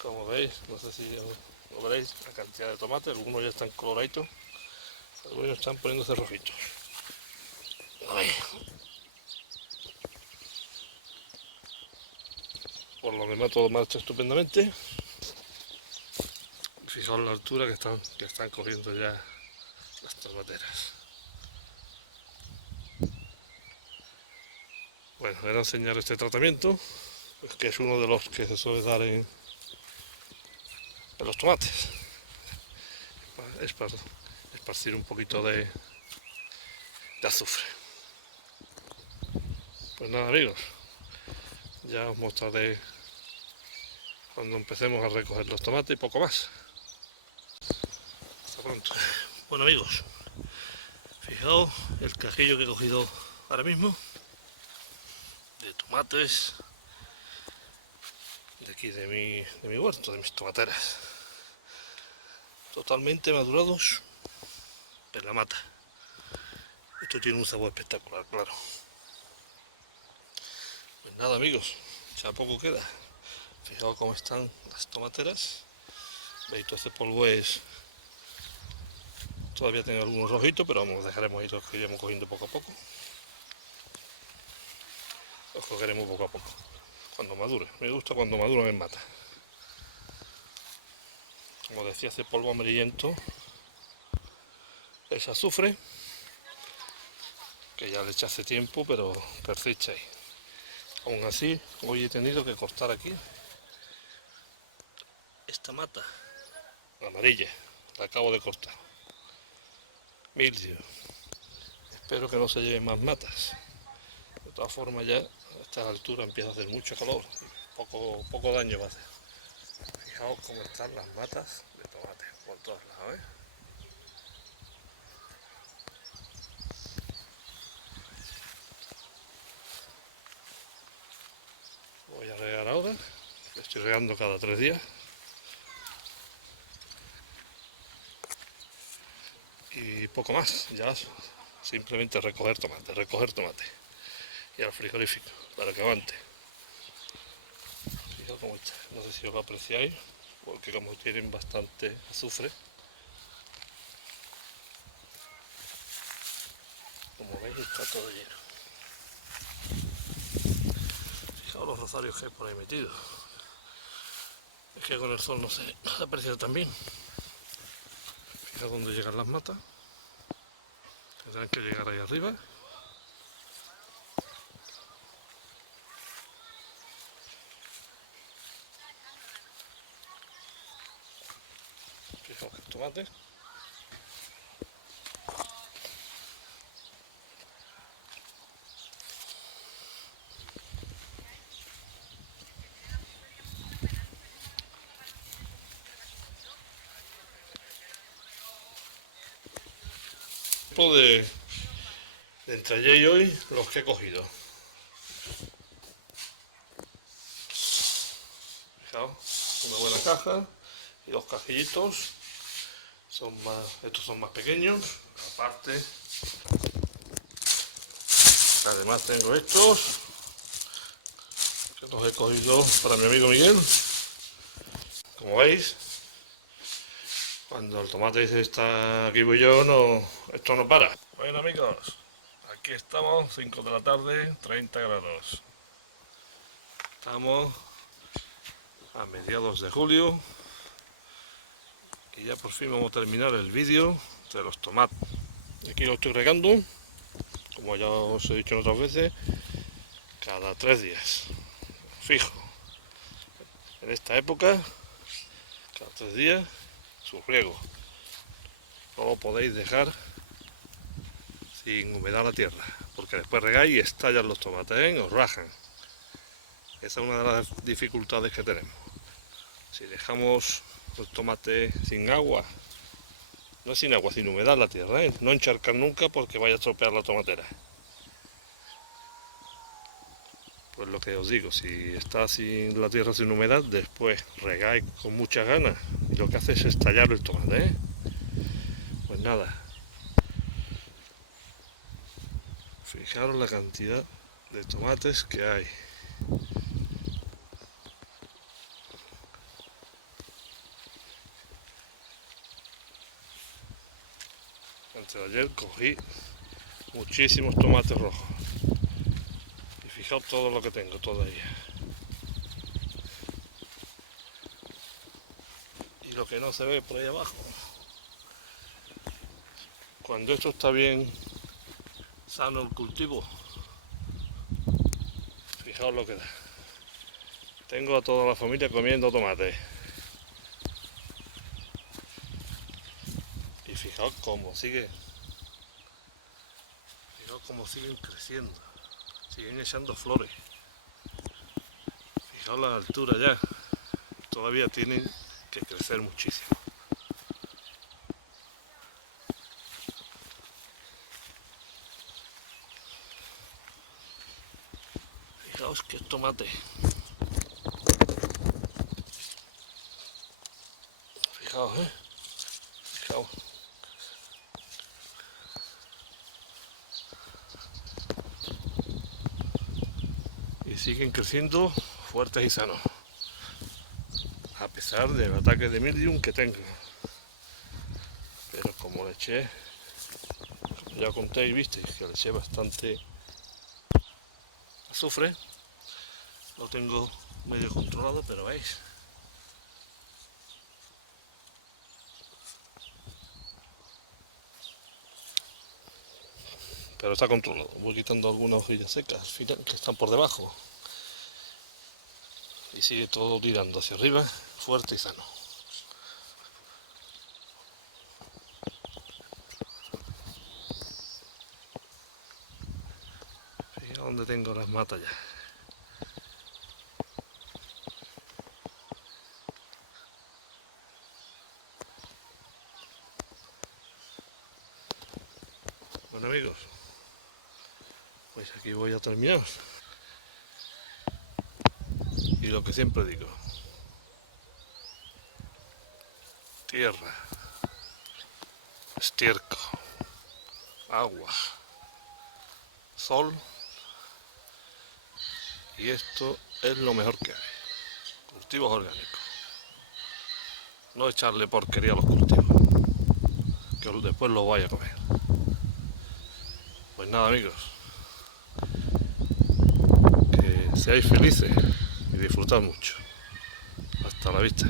Como veis, no sé si lo veréis, la cantidad de tomate, algunos ya están coloraditos, algunos están poniéndose rojitos. Por lo demás todo marcha estupendamente. Fijaos la altura que están cogiendo ya las tomateras. Bueno, era enseñar este tratamiento, que es uno de los que se suele dar en de los tomates. Es para esparcir un poquito de azufre. Pues nada amigos, ya os mostraré cuando empecemos a recoger los tomates y poco más. Hasta pronto. Bueno amigos, fijaos el cajillo que he cogido ahora mismo de tomates de aquí de mi huerto, de mis tomateras, totalmente madurados en la mata. Esto tiene un sabor espectacular, claro. Pues nada amigos, ya poco queda. Fijaos cómo están las tomateras. Veis, todo este polvo es... Todavía tengo algunos rojitos, pero vamos, dejaremos ahí los que iremos cogiendo poco a poco. Los cogeremos poco a poco, cuando madure. Me gusta cuando maduran en mata. Como decía, ese polvo amarillento es azufre, que ya le eché hace tiempo, pero persiste ahí. Aún así, hoy he tenido que cortar aquí esta mata amarilla, la acabo de cortar. Mildio. Espero que no se lleven más matas. De todas formas, ya a esta altura empieza a hacer mucho calor, poco daño va a hacer. Fijaos cómo están las matas de tomate por todos lados, ¿eh? Voy a regar ahora, estoy regando cada 3 días. Y poco más, ya simplemente recoger tomate y al frigorífico para que aguante. Fijaos cómo está, no sé si os lo apreciáis, porque como tienen bastante azufre, como veis está todo lleno. Fijaos los rosarios que hay por ahí metidos. Es que con el sol no se aprecia tan bien. Fijaos dónde llegan las matas. Tendrán que llegar ahí arriba. Fijaos que el tomate. De entre ayer y hoy los que he cogido. Fijaos, una buena caja y los cajillitos estos son más pequeños. Aparte, además tengo estos que los he cogido para mi amigo Miguel. Como veis, cuando el tomate dice está aquí voy yo, esto no para. Bueno amigos, aquí estamos, 5 de la tarde, 30 grados. Estamos a mediados de julio y ya por fin vamos a terminar el vídeo de los tomates. Aquí lo estoy regando, como ya os he dicho en otras veces, cada 3 días, fijo. En esta época, cada 3 días, su riego. No lo podéis dejar sin humedad la tierra, porque después regáis y estallan los tomates, ¿eh? Os rajan. Esa es una de las dificultades que tenemos. Si dejamos el tomate sin agua, no es sin agua, sin humedad la tierra, ¿eh? No encharcar nunca porque vaya a estropear la tomatera. Pues lo que os digo, si está sin la tierra sin humedad, después regáis con muchas ganas y lo que hace es estallar el tomate, ¿eh? Pues nada. Fijaros la cantidad de tomates que hay. Antes de ayer cogí muchísimos tomates rojos. Y fijaos todo lo que tengo todavía. Y lo que no se ve por ahí abajo. Cuando esto está bien sano el cultivo, fijaos lo que da. Tengo a toda la familia comiendo tomate. fijaos cómo sigue, fijaos cómo siguen creciendo, siguen echando flores. Fijaos la altura ya, todavía tienen que crecer muchísimo. Fijaos que es tomate. Fijaos, fijaos. Y siguen creciendo fuertes y sanos, a pesar del ataque de mildium que tengo. Pero como le eché, como ya conté y visteis que le eché bastante azufre, lo tengo medio controlado, pero veis. Pero está controlado. Voy quitando algunas hojillas secas al final que están por debajo. Y sigue todo tirando hacia arriba, fuerte y sano. Fíjate dónde tengo las matas ya. Bueno amigos, pues aquí voy a terminar. Y lo que siempre digo, tierra, estiércol, agua, sol, y esto es lo mejor que hay. Cultivos orgánicos. No echarle porquería a los cultivos, que después los vaya a comer. Pues nada amigos, que seáis felices y disfrutad mucho. Hasta la vista.